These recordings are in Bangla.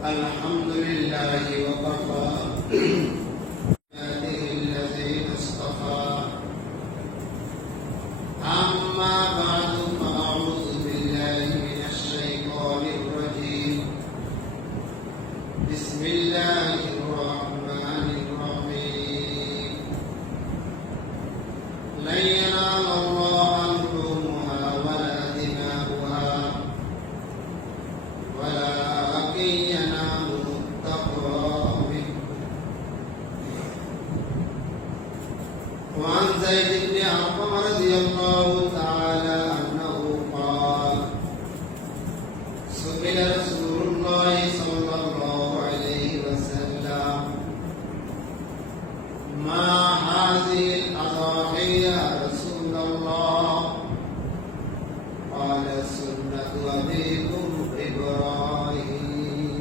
الحمد لله وكفى عباده الذين اصطفى أما بعد فأعوذ بالله من الشيطان الرجيم بسم الله الرحمن الرحيم لن ينال الله لحومها ولا دماؤها ولكن يناله التقوى منكم وعن زيد بن أرقم رضي الله تعالى عنه قال سئل رسول الله صلى الله عليه وسلم ما هذه الأضاحي يا رسول الله قال سنة أبيكم إبراهيم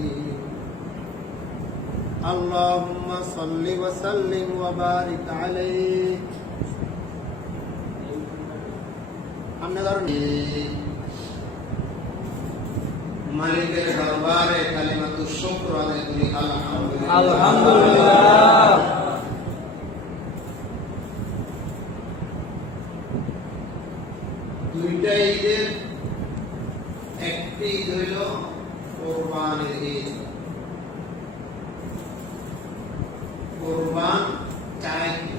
اللهم صل وسلم وبارك عليه মালিকের দরবারে কালিমাতু শুকর আদায় করি আলহামদুলিল্লাহ। দুইটা ঈদের একটি ঈদ হইল কোরবানির ঈদ। কোরবান চায় কি?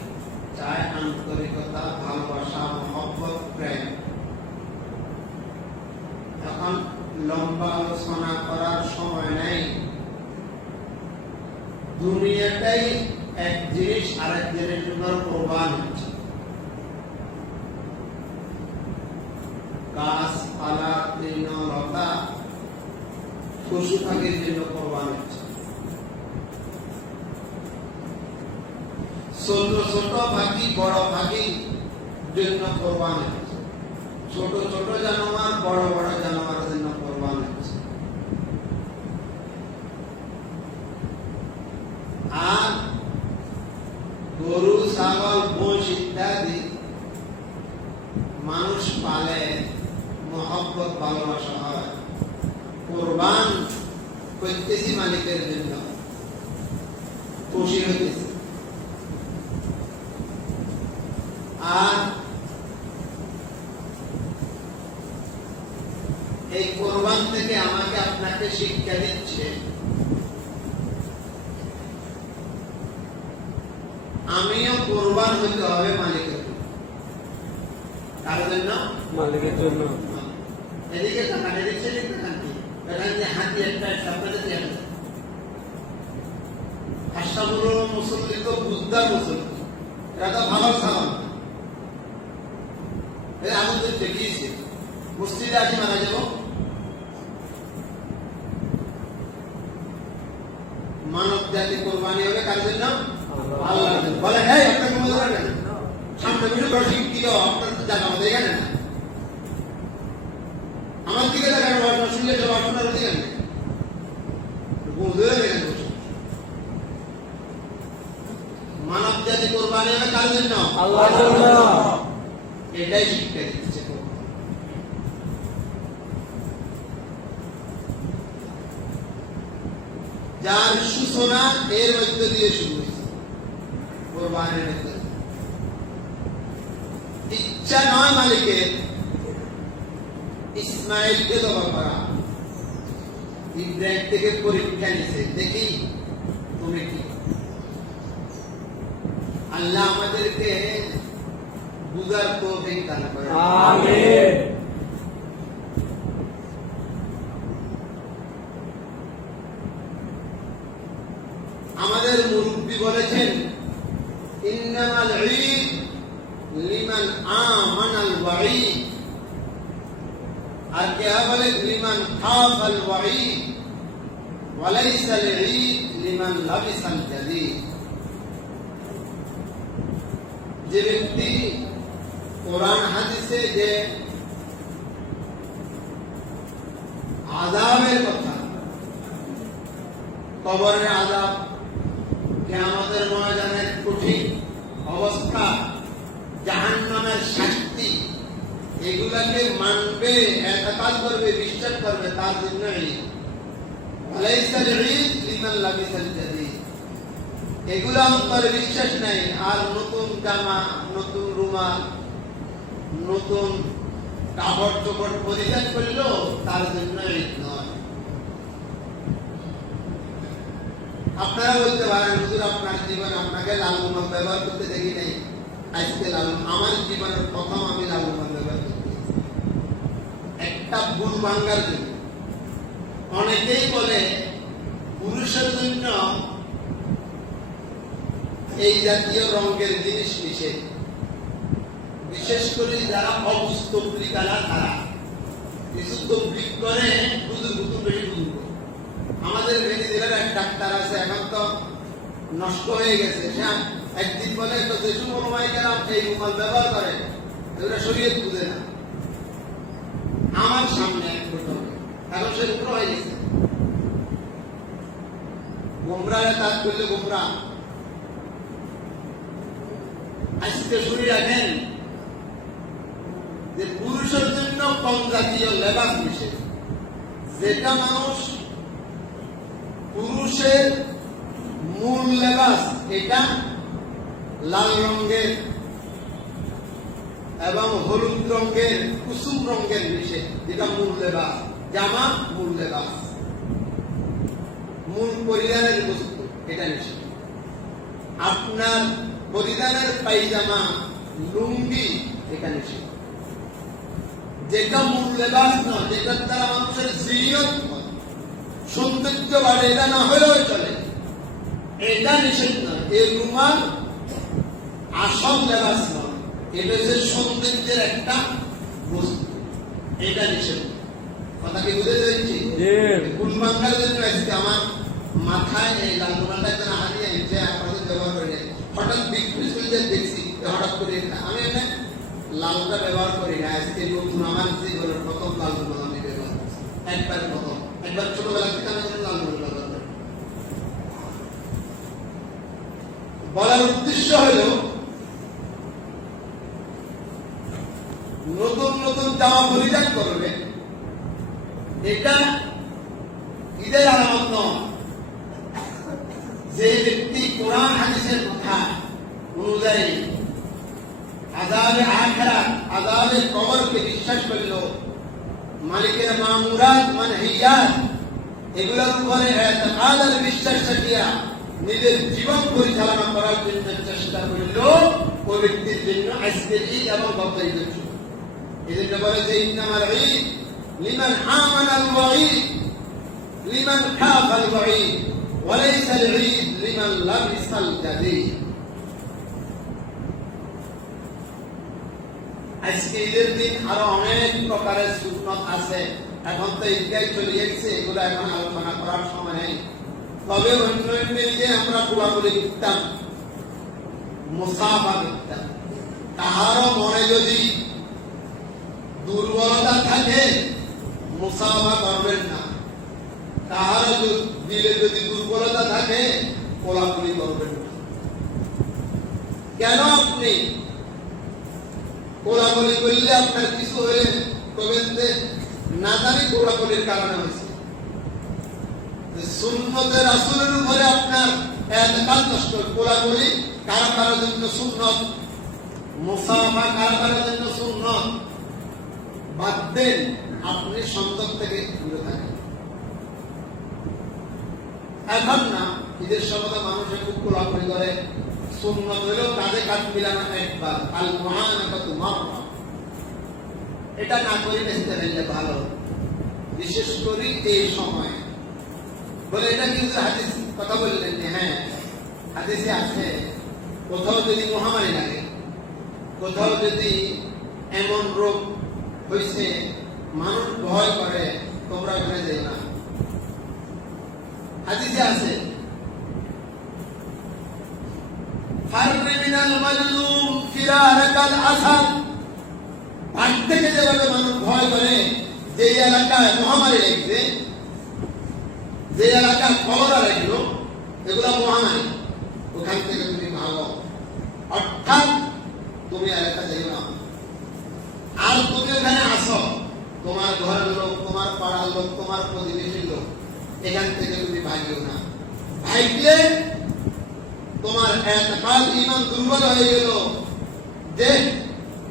চায় আন্তরিকতা, ভালোবাসা, মহব্বত, প্রেম। এখন লম্বা আলোচনা করার সময় নেই। দুনিয়াটাই এক জিনিস আরেক জিনিসের উপর কোরবান হচ্ছে। গাছপালা, তৃণলতা, পশু পাখির জন্য কোরবান হচ্ছে। ছোট ছোট পাখি, বড় পাখির জন্য কোরবান হচ্ছে। ছোট ছোট জানোয়ার, বড় বড় জানোয়ারের জন্য কোরবান হচ্ছে। আর গরু, ছাগল, মোষ ইত্যাদি মানুষ পালে, মহব্বত, ভালোবাসা হয়। কোরবান করতেছি মালিকের জন্য, খুশি হইতেছি। আর এই কোরবান থেকে আমাকে আপনাকে শিক্ষা দিচ্ছে আমিও কোরবান হইতে হবে মালিকের জন্য। কার জন্য? মালিকের জন্য। এদিকে তাকান, এদিকে সেদিকে তাকান। এখানে যে হাতি একটা সামনে দিয়ে আছে, আশরাফুল মুসল্লি তো বুদ্ধার মুসল্লি, এরা তো ভালো সালাম। এর আগুন তো দেখিয়েছে মসজিদে আসি মারা যাব। মানব জাতি কোরবানি হবে কার জন্য? আল্লাহর জন্য। বলে হ্যাঁ আপনাকে মনে করেন সামনে মিলে দর্শক কি আপনার তো জায়গা আমাদের এখানে না, আমার দিকে দেখানো ভাষা শুনলে সব আপনার দিকে মানব জাতি কোরবানি হবে কার জন্য? আল্লাহর জন্য। এটাই শিক্ষা দিচ্ছে। যার সূচনা এর মধ্য দিয়ে শুরু হয়েছে, কোরবানির মধ্য দিয়ে। ইচ্ছা নয় মালিকের ইসমাইলকে জবাই করা। ইব্রাহিম থেকে পরীক্ষা নিছে, দেখি তুমি কি। আল্লাহ আমাদেরকে বুঝার তৌফিক দান করেন। আমিন। আমাদের মুরব্বী বলেছেন ইন্নামাল ঈদ লিমান আমানাল ওয়াঈদ। আর কে বলে লিমান খাফাল ওয়াঈদ ওয়ালাইসাল ঈদ লিমান লাবিসাল জাদীদ। যে ব্যক্তি কোরআন হাদিসে যে আযাবের কথা, কবরের আযাব, কিয়ামতের ময়দানের কঠিন অবস্থা, জাহান্নামের শাস্তি, এগুলাকে মানবে, এতেকাদ করবে, বিশ্বাস করবে, তার জন্য লাইসাল ঈদ লিমান লাবিসাল জাদিদ। এগুলো অন্তরে বিশ্বাস নাই, আর নতুন জামা, নতুন রুমাল, নতুন কাপড় চোপড় পরিধান করলো তার জন্য ঈদ নয়। আপনারা বলতে পারেন হুজুর আপনার জীবনে আপনাকে লাল রুমাল ব্যবহার করতে দেখি নাই। আজকে লাল, আমার জীবনের প্রথম আমি লাল রুমাল ব্যবহার করতে একটা ভুল ভাঙ্গার জন্য। অনেকেই বলে পুরুষের জন্য এই জাতীয় রঙের জিনিস নিষেধ, বিশেষ করে যারা অবুস্তবলি কালার তারা কিছু তবলিগ করে বুজুর্গ বেশি বুজুর্গ। আমাদের মেদিনীর এক ডাক্তার আছে, এখন তো নষ্ট হয়ে গেছে, সে একদিন বলে তো যেসব ওলামায়ে এই রুমাল ব্যবহার করে এগুলো শরীয়ত বুঝে না। আমার সামনে এক ফটো, এখন সে উপর হয়ে গেছে। গোমরারে তার করলে গোমরা। আজকে শুনে রাখেন যে পুরুষের জন্য কম জাতীয় লেবাস নিষেধ, যেটা মানুষ পুরুষের মূল লেবাস এটা লাল রঙের এবং হলুদ রঙের, কুসুম রঙের নিষেধ, যেটা মূল লেবাস। জামা মূল লেবাস, মূল পরিধানের বস্তু, এটা নিষেধ। আপনার পরিধানের পায়জামা, লুঙ্গি, এটা নিষেধ। যেটা মূল লেবাস নয়, যেটার দ্বারা মানুষের জিয়ত সৌন্দর্য বাড়ে, এটা না হলেও চলে, এটা নিষেধ নয়। এই রুমাল আসল লেবাস নয়, এটা হচ্ছে সৌন্দর্যের একটা বস্তু, এটা নিষেধ। কথা কি বুঝে যাচ্ছি? ফুল বাঙ্গার জন্য আজকে আমার মাথায় এই লাল রুমালটা যেন হারিয়ে এনেছে, আপনাদের ব্যবহার করে হঠাৎ বিক্রি চলে দেখছি, হঠাৎ করে আমি এনে লালটা ব্যবহার করি না। আজকে নতুন আমার জীবনের প্রথম লাল রুমাল আমি ব্যবহার করছি, একবার প্রথম। একবার ছোটবেলা থেকে আমি লাল রুমাল ব্যবহার করি। বলার উদ্দেশ্য হলো নতুন নতুন জামা পরিধান করবে, এটা ঈদের আলামত নয়। যে ব্যক্তি কোরআন হাদিসের কথা অনুযায়ী আযাবে আখিরাত, আযাবে কবরকে বিশ্বাস করল, মালিকের মামুরাত মানহিয়াত এগুলোর উপরে ইতিকাদ আর বিশ্বাস রাখিয়া নিজের জীবন পরিচালনা করার জন্য চেষ্টা করল, ওই ব্যক্তির জন্য আজকের ঈদ এবং গতের ঈদের জন্য। এজন্য বলে যে ইন্নামাল ঈদ লিমান আমানাল ওয়াঈদ লিমান খাফাল ওয়াঈদ ওয়া লাইসাল ঈদ লিমান লাবিসাল জাদীদ। আজকে ঈদের দিন আরো অনেক প্রকারের সুন্নত আছে, এখন তো ঈদগাহ চলে গেছে, এগুলো এখন আলোচনা করার সময় নেই। তবে অন্য ঈদে আমরা কোলাকুলি করতাম, মুসাফা করতাম। কাহারও মনে যদি দুর্বলতা থাকে মুসাফা করবেন না, কাহারও দিলে যদি দুর্বলতা থাকে কোলাকুলি করবেন না। কেন? আপনি কোলাকুলি করলে আপনার কিছু হয়ে কবেন না জানি কোলাকুলির কারণে হয়েছে। সুন্নতে রাসূলের উপরে আপনার ইতিকাদ নষ্ট। কোলাকুলি কারো কারোর জন্য সুন্নত, মুসাফা কারো কারোর জন্য সুন্নত। বাদ দেন, আপনি সন্দেহ থেকে দূরে থাকেন। এখন না ঈদের সময় মানুষের খুব কোলাকুলি করে, সুন্নত হলেও কাঁধে কাঁধ মিলানো একবার, আল মুআনাকাতু মাররা, এটা না করে বেঁচতে পারলে ভালো, বিশেষ করে এই সময়। বলে এটা কিন্তু হাদিস কথা বললেন, হ্যাঁ হাদিসে আছে, কোথাও যদি মহামারী লাগে, কোথাও যদি এমন রোগ হয়েছে মানুষ ভয় করে, তোমরা ওখানে যেও না। হাদিসে আছে ফারমিনাল মাজলুম ফিরারাকাল আসাদ। বাড়ি থেকে যেভাবে মানুষ ভয় করে, যে এলাকায় মহামারী লাগছে, যে এলাকায় কলরা লাগলো, এগুলো মহামারী, ওখান থেকে তুমি ভালো। অর্থাৎ তুমি এলাকা যাই না, আর তুমি ওখানে আসো, তোমার ঘরের লোক, তোমার পাড়ার লোক, তোমার প্রতিবেশীর লোক এখান থেকে তুমি ভাগিও না। ভাগলে তোমার এতকাল ঈমান দুর্বল হয়ে গেল যে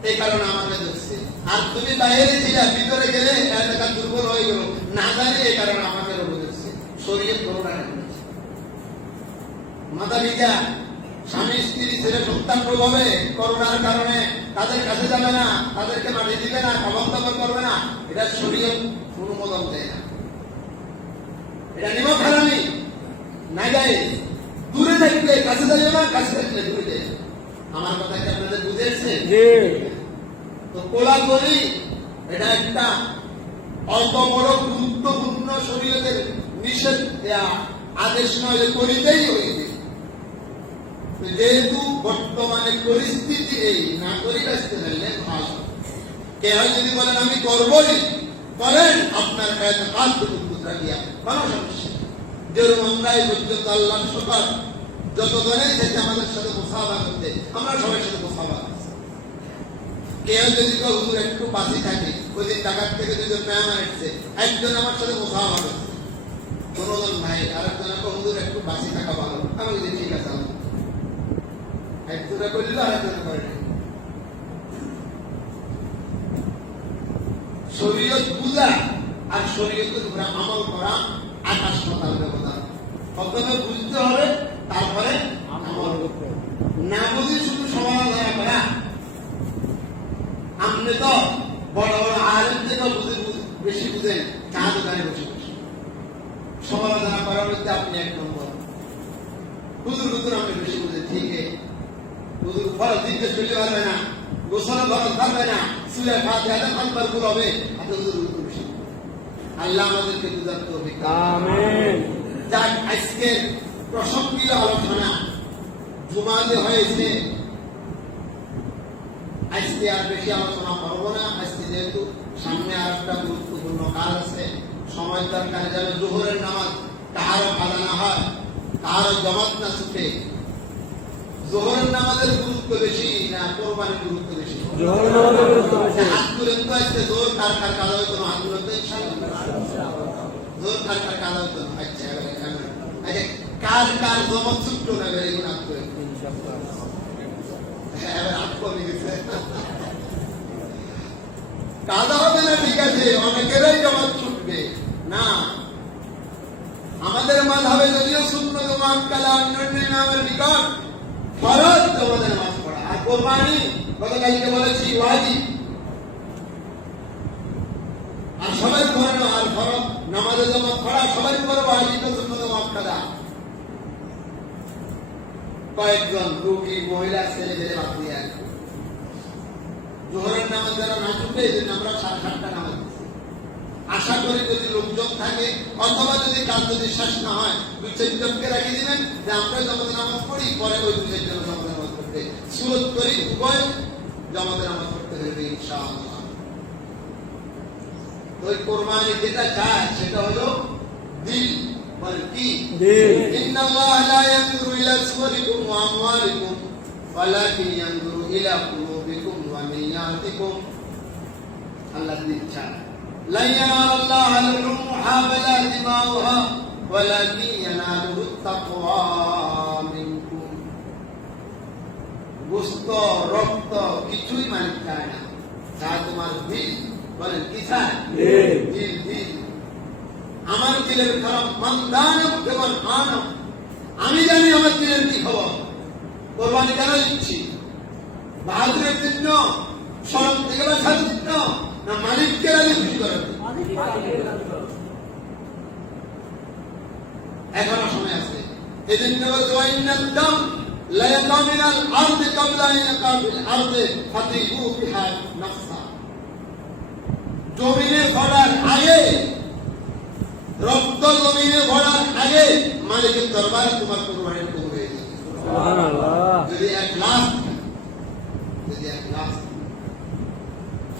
এই কারণে আমাকে ধরছে। আর তুমি বাইরে ছিলা, ভিতরে গেলে এতকাল দুর্বল হয়ে গেল, না জানি এই কারণে আমাকে রোগ ধরছে। শরীয়ত বড়টা করেছে। মাতা পিতা, স্বামী স্ত্রী, ছেলে সন্তান রোগ হবে করোনার কারণে, তাদের কাছে যাবে না, তাদেরকে মাটি দিবে না, খাবার দাবার করবে না, এটা শরীয়ত অনুমোদন দেয় না। এটা নিমক হারামি, না যায়। দূরে থাকলে কাছে যাবে না, কাছে থাকলে দূরে যায়। আমার কথা কি আপনাদের বুঝেছে? তো কোলাকুলি এটা একটা অল্প বড় গুরুত্বপূর্ণ শরীয়তের নিষেধ আদেশ নয়, করিতেই হইবে। যেহেতু বর্তমানে পরিস্থিতি এই, না করি আসতে পারলে ভালো। কে হয় যদি বলেন আমি করবই, করেন, আপনার কাজ রাখিয়া কোনো সমস্যা। যেরকম আমরা এই পর্যন্ত আল্লাহ সকাল যতজনেই থেকে আমাদের সাথে মুসাফা করতে, আমরা সবার সাথে মুসাফা করছি। কেউ যদি হুজুর একটু বাসি থাকে, ওই দিন ঢাকার থেকে দুজন মেহমান এসছে, একজন আমার সাথে মুসাফা করছে, কোনজন নাই, আরেকজন হুজুর একটু বাসি থাকা ভালো, আমি যদি ঠিক আছে একজনে করল, আরেকজনে করে নাই। শরীয়ত বুঝা আর শরীয়তের উপরে আমল করা আকাশ পাতাল ব্যবধান। প্রথমে বুঝতে হবে, তারপরে আমল করতে হবে। না বুঝি শুধু সমালোচনা করা। আপনি তো বড় বড় আলেম থেকে বেশি বুঝেন, চা দোকানে বসে বসে সমালোচনা করার মধ্যে আপনি এক নম্বর। হুজুর হুজুর আপনি বেশি বুঝেন, ঠিক আছে। হুজুর ফরজ দিতে চলে পারবে না, গোসল ফরজ থাকবে না, সূরা ফাতিহাতে কতবার ভুল হবে, আপনি হুজুর হুজুর বেশি। আল্লাহ আমাদেরকে বুঝার তৌফিক দান। আমিন। যাক, আজকের প্রসঙ্গীয় আলোচনা জুমাতে হয়েছে, আজকে আর বেশি আলোচনা করব না। আজকে যেহেতু সামনে আর একটা গুরুত্বপূর্ণ কাজ আছে, সময় দরকার যাবে। জোহরের নামাজ কারো কাদা না হয়, কারো জমাত না ছুটে। জোহরের নামাজের গুরুত্ব বেশি না কোরবানির গুরুত্ব বেশি? হাত তুলেন তো আজকে জোর কার কার কাদা হইতো না, হাত তুলেন তো ইনশাআল্লাহ। জোর কার কার কাদা হইতো না? আচ্ছা, কার কার জমাত ছুটতো না, এগুলো হাত তুলেন। কাদা হবে না, ঠিক আছে, অনেকেরই জমাত ছুটবে না। আমাদের মাযহাবে যদিও সুন্নাত মুআক্কাদা অন্যান্য ইমামের নিকট ফরজ জমাতে নামাজ পড়া, আর কোরবানি গতকালকে বলেছি ওয়াজিব। আর সবাই পড়ে, আর ফরজ নামাজে জমাত পড়া সবাই পড়ে, ওয়াজিব সুন্নাত মুআক্কাদা। কয়েকজন রোগী মহিলা ছেলেদের বাদ দিয়ে আসবে। জোহরের নামাজ যারা না ছুটে, এই জন্য আমরা 7-8টা নামাজ দিচ্ছি। আশা করি যদি লোকজন থাকে, অথবা যদি কাজ যদি শেষ না হয়, 2-4 জনকে রাখি দিবেন যে আমরা জমাতে নামাজ পড়ি, পরে ওই 2-4 জন জমাতে নামাজ পড়তে সুরত করি, উভয় জমাতে নামাজ পড়তে হবে ইনশাআল্লাহ। তো ওই কোরবানি যেটা চায় সেটা হলো দিল। বলে কি? ইন্নাল্লাহ লা ইয়ানজুরু ইলা সুওয়ারিকুম ওয়া আমওয়ালিকুম ওয়ালাকিন ইয়ানজুরু ইলা কুলুবিকুম ওয়া নিয়াতিকুম। আল্লাহ দিল চায়। লা ইয়ানাল্লাহু আল-রুহা ওয়ালা দিমাউহা ওয়ালাকিন ইয়ানালুহু তাকওয়া মিনকুম। গোশত, রক্ত কিছুই মালিক চায় না, চায় তোমার দিল। বলেন কি চায়? দিল। দিল। আমার দিলের খারাপ মানদানব কেবল আনব। আমি জানি আমার দিলের কি খবর। কোরবানি কেন দিচ্ছি? বাহাদুরের জন্য, শরম থেকে বাঁচার জন্য, না মালিককে রাজি খুশি করার জন্য? এখনো সময় আছে। এজন্য বলতে ওয়াইন্নাদ দাম লা ইয়াকা মিনাল আরদি ক্বাবলা আন ইয়াকা ফিল আরদি ফাতিহু বিহা নাফসা। জমিনে পড়ার আগে, রক্ত জমিনে ভরার আগে মালিকের দরবারে তোমার কোরবানি কবুল হয়ে যাবে। সুবহানাল্লাহ। যদি ইখলাস,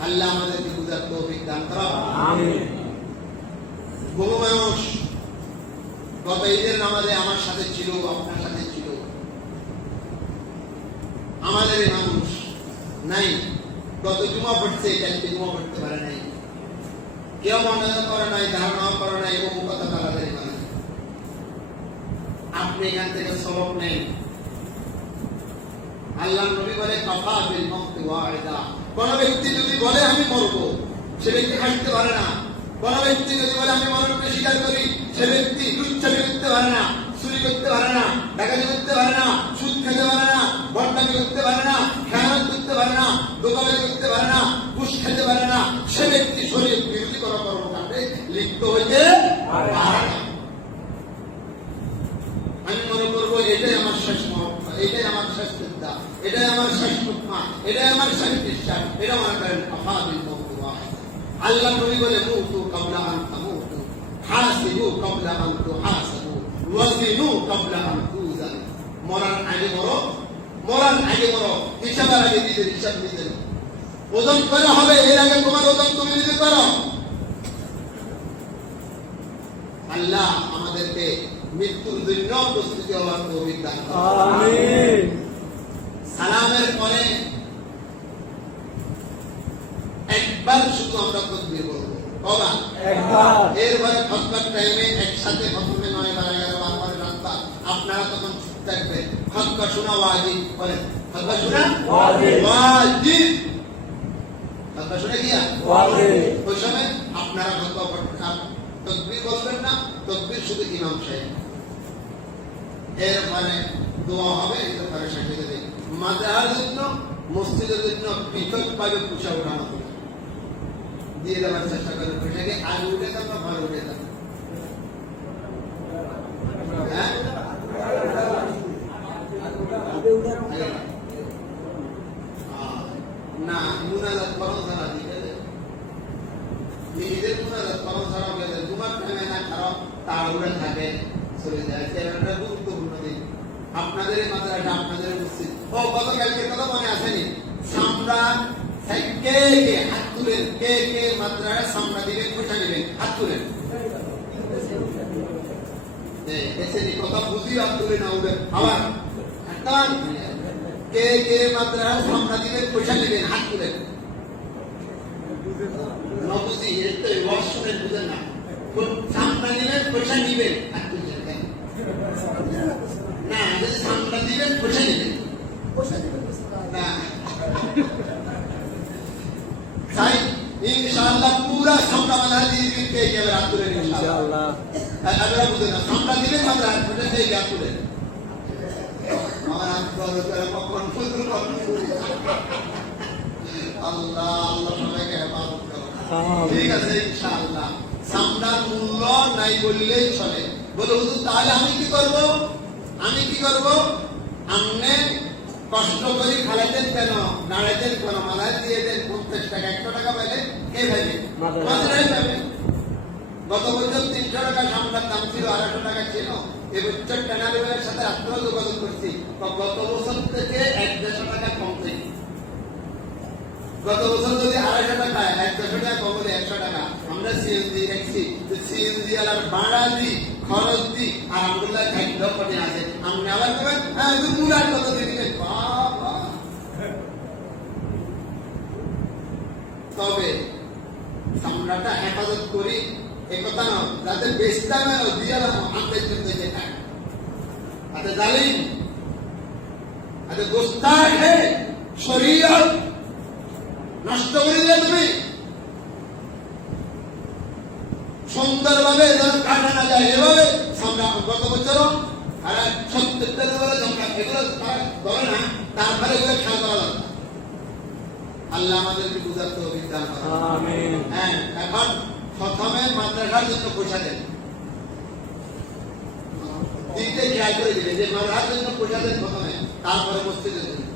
আল্লাহ আমাদেরকে বুঝার তৌফিক দান করুন। আমিন। বহু মানুষ গত ঈদের নামাজে আমার সাথে ছিল, আপনার সাথে ছিল। আমাদের মানুষ নাই, গত জুমা পড়ছে, কালকে জুমা পড়তে পারে নাই। কেউ মনে করে নাই, ধারণাও করে নাই, বহু কথা তাড়াতাড়ি মানে আপনি এখান থেকে সবক নেন। আল্লাহ নবী বলে কাফা বিল মাউতি ওয়াইদা, কোন ব্যক্তি যদি বলে আমি মরব, সে ব্যক্তি হাসতে পারে না। কোন ব্যক্তি যদি বলে আমি মরণকে স্বীকার করি, সে ব্যক্তি লুচ্ছামি করতে পারে না, চুরি করতে পারে না, ডাকাতি করতে পারে না, সুদ খেতে পারে না, বদনামি করতে পারে না, খেয়ানত করতে পারে না, দোকানবাজি করতে পারে না, ঘুষ খেতে পারে না, সে ব্যক্তি শরীয়ত বিরোধী কোনো কর্মকাণ্ডে লিপ্ত হইতে পারে না। আমি মনে করবো এটাই আমার শেষ মহব্বত, এটাই আমার শেষ চিন্তা, এটাই আমার শেষ লুকমা, এটাই আমার শেষ বিশ্বাস, এটা মনে করেন কাফা বিল মাউতি ওয়াইদা। আল্লাহ নবী বলে মুতু ক্বাবলা আন তামুতু, হাসিবু ক্বাবলা আন তুহাসাবু, ওয়াজিনু ক্বাবলা আন তুজানু। মরার আগে মরো, মরার আগে মরো, হিসাবের আগে নিজের হিসাব নিতে নাও। ওজন করা হবে, এর আগে তোমার ওজন তুমি নিতে পারো। আল্লাহ আমাদেরকে মৃত্যুর জন্য প্রস্তুতি হওয়ার তৌফিক দান করুন। আমিন। সালামের পরে একবার শুধু আমরা তাকবীর বলবো, কবার? একবার। এরপরে খুতবার টাইমে একসাথে খতমে 9 বার 11 বার করে রাখবা। আপনারা তখন চুপ থাকবেন। খুতবা শোনা ওয়াজিব, বলেন খুতবা শোনা ওয়াজিব। ওয়াজিব। খুতবা শোনা কি ওয়াজিব। ওই সময় আপনারা খুতবা পড়বেন, তাকবীর বলবেন না, তাকবীর শুধু ইমাম সাহেব। এরপরে দোয়া হবে, এরপরে শেষে দেবে। মাদ্রাসার জন্য, মসজিদের জন্য পৃথকভাবে পূজা উঠানো হবে, দিয়ে দেওয়ার চেষ্টা করে। পয়সাকে আগে উঠে দাম না ঘরে উঠে দাম? হ্যাঁ, না মুনাজাত করো ছাড়া দিবে, নিজেদের মুনাজাত করো ছাড়া গেলে তোমার টাইমে না খারাপ তাড়াহুড়া থাকে, চলে যায়। এটা গুরুত্বপূর্ণ দিন। আপনাদের এই মাদ্রাসা, আপনাদের মসজিদ। ও গতকালকে কথা মনে আসেনি? সামরা কে কে হাত তুলেন, কে কে মাদ্রাসায় সামরা দিবেন, পয়সা নেবেন, হাত তুলেন। এসে কথা বুঝি হাত তুলে না উঠে আবার কে কে মাদ্রাসায় সামরা দিবেন, পয়সা নেবেন, হাত তুলেন। নবুঝি এতে ওয়াশরুমের বুঝেন না, সামরা নেবেন, পয়সা নিবেন, হাত তুলছেন কেন? না, যদি সামরা দিবেন, পয়সা নেবেন না। তাই ইনশাআল্লাহ পুরা সামরা বানা দিয়ে দিতে গেলে হাত তুলে ইনশাআল্লাহ। আপনারা বুঝেন না, সামরা দিবেন, আমরা পয়সা দিয়ে হাত তুলে। আমার হাত করে কখন ফুল আল্লাহ আল্লাহ সবাইকে হেফাজত করো। ঠিক আছে ইনশাআল্লাহ। সামরার মূল্য নাই বললেই চলে। বলে হুজুর তাহলে আমি কি করব? আমি কি করব? আমনে কষ্ট করে খালাইতেন কেন, নাড়াইতেন কেন, মালায় দিয়ে দেন 50 টাকা, 100 টাকা পাইলে কে পাইবে? মাদ্রাসায় পাবে। গত বছর 300 টাকা সামরার দাম ছিল, 250 টাকা ছিল। এবছর টেনারিবের সাথে আপনারা যোগাযোগ করছি, গত বছর থেকে 150 টাকা কম থেকে। গত বছর যদি 250 টাকা, 150 টাকা কম হলে 100 টাকা। আমরা সিএনজি রাখছি, সিএনজি আর ভাড়া দিই, খরচ দিই, আর আলহামদুলিল্লাহ খাদ্য পড়ে আছে। আপনি আবার করবেন, হ্যাঁ মূলার কত দিবেন? বাবা, তবে সামরাটা হেফাজত করি একথা না, যাতে বেচতে না দিয়ে আমাদের জন্য যেটা আচ্ছা জালিম, আচ্ছা গোস্তাখ হে শরীয়ত নষ্ট করে দিলে তুমি। সুন্দরভাবে যেন কাটা না যায়, এভাবে সামনে গত বছরও 70টা এগুলো তারা ধরে না, তারপরে এগুলো খেয়াল করা দরকার। আল্লাহ আমাদেরকে বুঝার তৌফিক দান করুন। আমিন। হ্যাঁ, এখন প্রথমে মাদ্রাসার জন্য পয়সা দেন, দিতে খেয়াল করে দিবেন যে মাদ্রাসার জন্য পয়সা দেন প্রথমে, তারপরে মসজিদের জন্য।